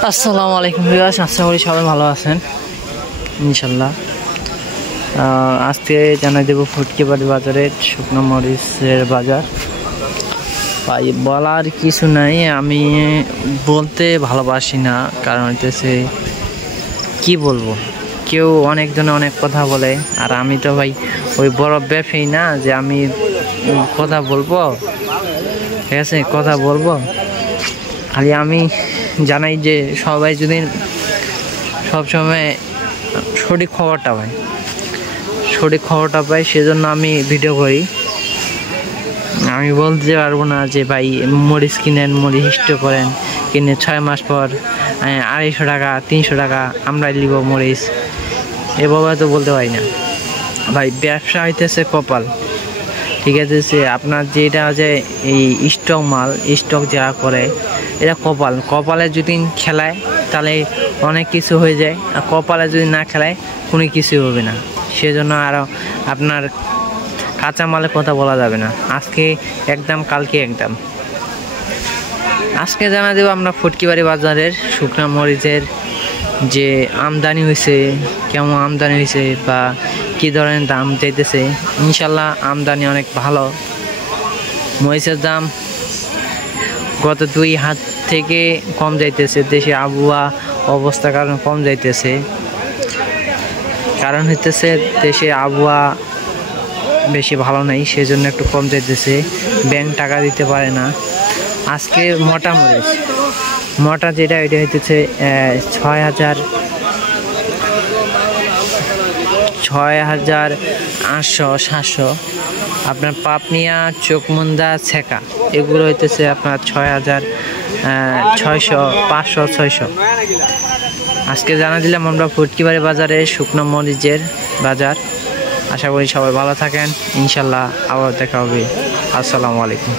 আসসালামু আলাইকুম ভিউয়ার্স, আশা করি সবাই ভালো আছেন ইনশাল্লাহ। আজকে জানাই দেব ফুটকিবাড়ি বাজারের শুকনো মরিচের বাজার। ভাই বলার কিছু নাই, আমি বলতে ভালোবাসি না, কারণ হইতেছে কি বলবো, কেউ অনেকজনে অনেক কথা বলে, আর আমি তো ভাই ওই বড় ব্যবসায়ী না যে আমি কথা বলবো। ঠিক আছে, কথা বলবো, খালি আমি জানাই যে সবাই যদি সবসময় সঠিক খবরটা পায় সেজন্য আমি ভিডিও করি। আমি বলতে পারবো না যে ভাই মরিচ কিনেন, মরিচ স্টোর করেন, কিনে 6 মাস পর 250 টাকা 300 টাকা আমরা নিব মরিচ, এভাবে তো বলতে পারি না ভাই। ব্যবসা হইতেছে কপাল, ঠিক আছে। আপনার যেটা যে এই স্টক যারা করে এটা কপালে যদি খেলায় তাহলে অনেক কিছু হয়ে যায়, আর কপালে যদি না খেলায় কোনো কিছু হবে না। সেজন্য আরও আপনার কাঁচামালের কথা বলা যাবে না, আজকে একদম কালকে একদম। আজকে জানা দেব আমরা ফুটকিবাড়ি বাজারের শুকনা মরিচের যে আমদানি হয়েছে, কেমন আমদানি হয়েছে বা কী ধরনের দাম চাইতেছে। ইনশাল্লাহ আমদানি অনেক ভালো। মরিচের দাম গত 2 হাত থেকে কম যাইতেছে, দেশে আবহাওয়া অবস্থার কারণে কম যাইতেছে। কারণ হইতেছে দেশে আবহাওয়া বেশি ভালো নেই, সেজন্য একটু কম যাইতেছে, ব্যাংক টাকা দিতে পারে না। আজকে মোটা মরিচ যেটা এটা হইতেছে 6,800-700। আপনার পাপনিয়া, চোখমুন্দা, ছেঁকা এগুলো হইতেছে আপনার 6,600, 500, 600। আজকে জানা দিলাম আমরা ফুটকিবাড়ি বাজারে শুকনো মরিচের বাজার। আশা করি সবাই ভালো থাকেন, ইনশাল্লাহ আবার দেখা হবে। আসসালামু আলাইকুম।